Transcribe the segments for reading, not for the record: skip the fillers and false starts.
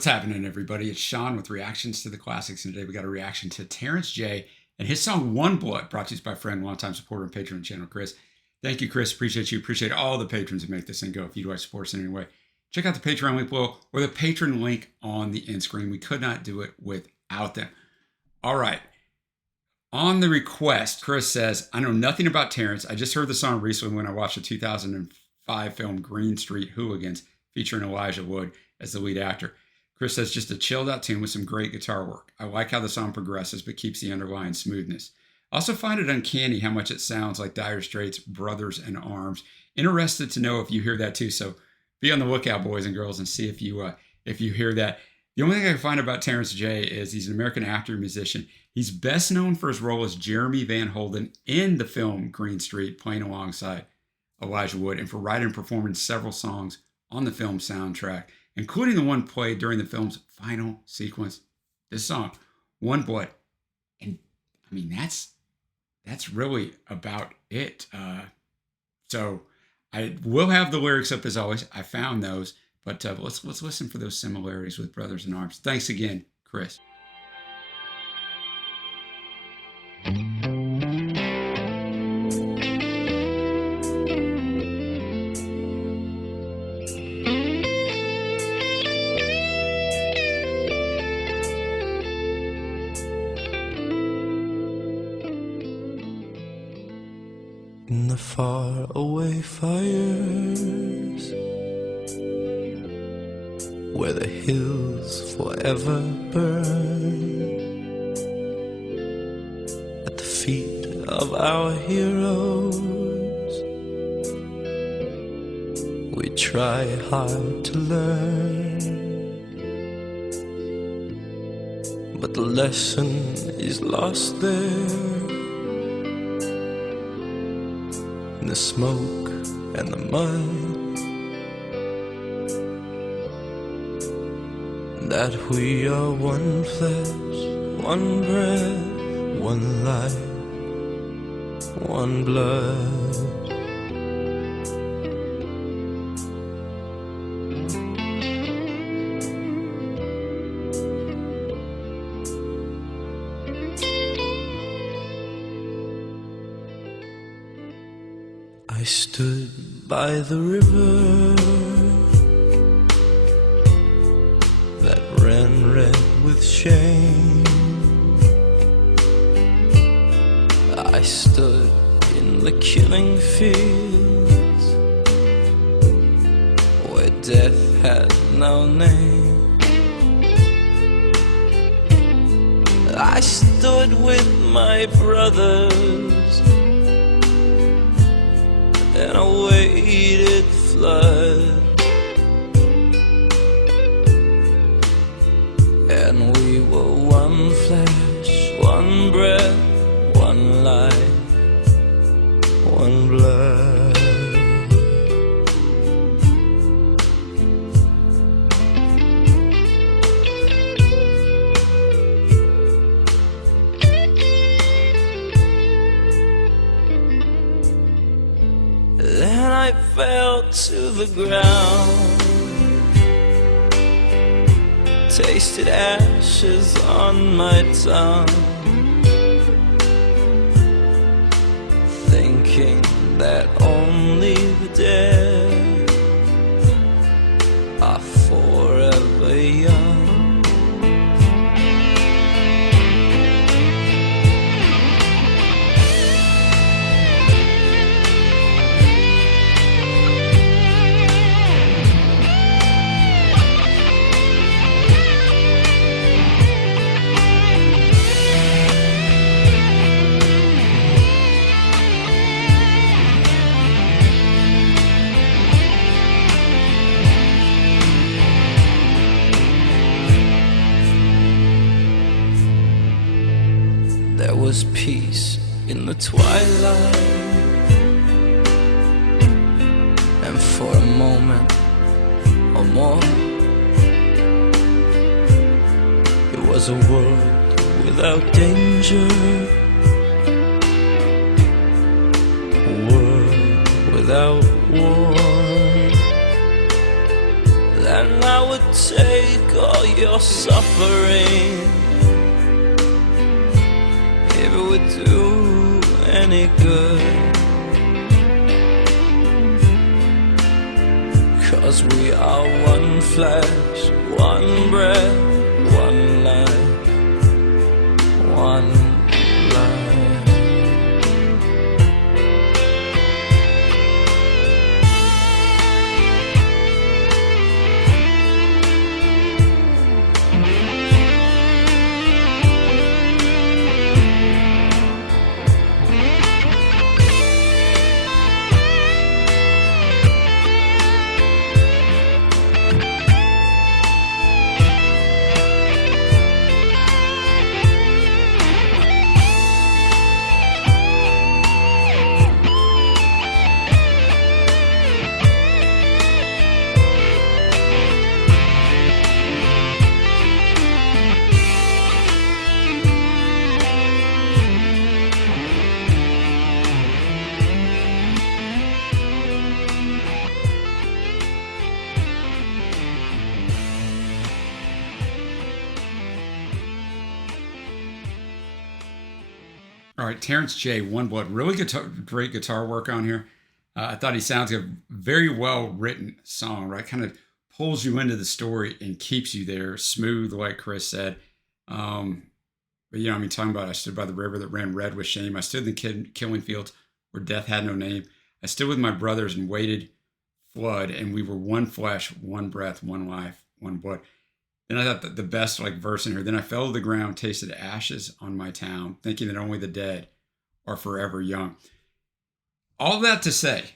What's happening, everybody? It's Sean with Reactions to the Classics, and today we got a reaction to Terence J and his song One Blood, brought to us by friend, longtime supporter and patron of the channel, Chris. Thank you, Chris. Appreciate you. Appreciate all the patrons who make this thing go. If you'd like to support us in any way, check out the Patreon link below or the patron link on the end screen. We could not do it without them. All right. On the request, Chris says, I know nothing about Terence. I just heard the song recently when I watched the 2005 film Green Street Hooligans featuring Elijah Wood as the lead actor. Chris says, just a chilled out tune with some great guitar work. I like how the song progresses, but keeps the underlying smoothness. I also find it uncanny how much it sounds like Dire Straits' Brothers in Arms. Interested to know if you hear that too. So be on the lookout, boys and girls, and see if you hear that. The only thing I can find about Terence J is he's an American actor and musician. He's best known for his role as Jeremy Van Holden in the film Green Street, playing alongside Elijah Wood, and for writing and performing several songs on the film soundtrack, including the one played during the film's final sequence. This song, One Blood. And I mean, that's really about it. So I will have the lyrics up as always. I found those, but let's listen for those similarities with Brothers in Arms. Thanks again, Chris. In the far away fires, where the hills forever burn, at the feet of our heroes, we try hard to learn, but the lesson is lost there. In the smoke and the mud, that we are one flesh, one breath, one life, one blood. I stood by the river that ran red with shame. I stood in the killing fields where death had no name. I stood with my brothers and a weighted flood, and we were one flesh, one breath, one life, one blood. Then I fell to the ground, tasted ashes on my tongue, thinking that only the dead are forever young. There was peace in the twilight, and for a moment or more, it was a world without danger, a world without war. Then I would take all your suffering, if it would do any good. 'Cause we are one flesh, one breath, one life, one life. All right, Terence J, One Blood, really great guitar work on here. I thought he sounds like a very well written song, right? Kind of pulls you into the story and keeps you there, smooth, like Chris said. But you know, I mean, talking about I stood by the river that ran red with shame. I stood in the killing fields where death had no name. I stood with my brothers and waited flood, and we were one flesh, one breath, one life, one blood. Then I thought that the best like verse in here. Then I fell to the ground, tasted ashes on my town, thinking that only the dead are forever young. All that to say,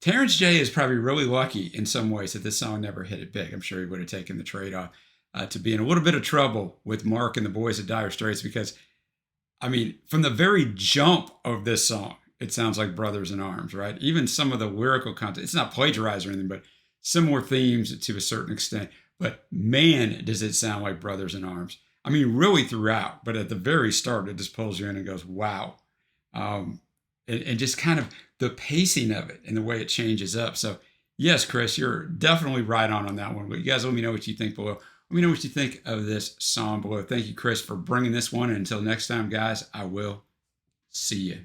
Terence J is probably really lucky in some ways that this song never hit it big. I'm sure he would have taken the trade-off to be in a little bit of trouble with Mark and the boys at Dire Straits because, I mean, from the very jump of this song, it sounds like Brothers in Arms, right? Even some of the lyrical content, it's not plagiarized or anything, but similar themes to a certain extent. But man, does it sound like Brothers in Arms. I mean, really throughout, but at the very start, it just pulls you in and goes, wow. And just kind of the pacing of it and the way it changes up. So yes, Chris, you're definitely right on that one. But you guys let me know what you think below. Let me know what you think of this song below. Thank you, Chris, for bringing this one. And until next time, guys, I will see you.